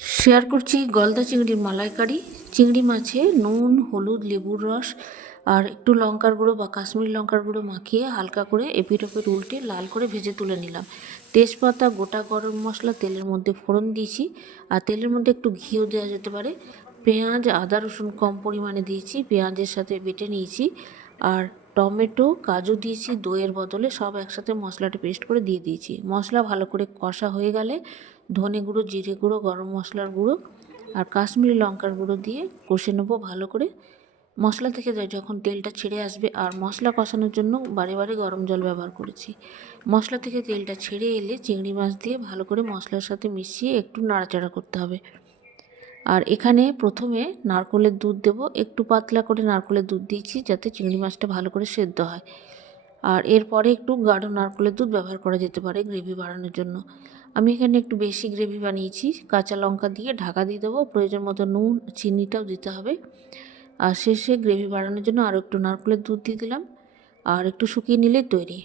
Share করছি গলদা চিংড়ির মালাইকারি। চিংড়ি মাছে নুন, হলুদ, লেবুর রস আর একটু লঙ্কার গুঁড়ো বা কাশ্মীরি লঙ্কার গুঁড়ো মাখিয়ে হালকা করে এপিট ওপিট উল্টে লাল করে ভেজে তুলে নিলাম। তেজপাতা, গোটা গরম মশলা তেলের মধ্যে ফোড়ন দিয়েছি, আর তেলের মধ্যে একটু ঘিও দেওয়া যেতে পারে। পেঁয়াজ, আদা, রসুন কম পরিমাণে দিয়েছি, পেঁয়াজের সাথে বেটে নিয়েছি। আর টমেটো, কাজু দিয়েছি দইয়ের বদলে, সব একসাথে মশলাটা পেস্ট করে দিয়ে দিয়েছি। মশলা ভালো করে কষা হয়ে গেলে ধনে গুঁড়ো, জিরে গুঁড়ো, গরম মশলার গুঁড়ো আর কাশ্মীরি লঙ্কার গুঁড়ো দিয়ে কষে নেবো ভালো করে। মশলা থেকে যখন তেলটা ছেড়ে আসবে, আর মশলা কষানোর জন্য বারে বারে গরম জল ব্যবহার করেছি। মশলা থেকে তেলটা ছেড়ে এলে চিংড়ি মাছ দিয়ে ভালো করে মশলার সাথে মিশিয়ে একটু নাড়াচাড়া করতে হবে। আর এখানে প্রথমে নারকেলের দুধ দেব, একটু পাতলা করে নারকেলের দুধ দিয়েছি যাতে চিংড়ি মাছটা ভালো করে সেদ্ধ হয়। আর এরপরে একটু গাঢ় নারকেলের দুধ ব্যবহার করা যেতে পারে গ্রেভি বাড়ানোর জন্য। আমি এখানে একটু বেশি গ্রেভি বানিয়েছি। কাঁচা লঙ্কা দিয়ে ঢাকা দিয়ে দেবো, প্রয়োজন মতো নুন, চিনিটাও দিতে হবে। আর শেষে গ্রেভি বাড়ানোর জন্য আরও একটু নারকেলের দুধ দিয়ে দিলাম, আর একটু শুকিয়ে নিলে তৈরি।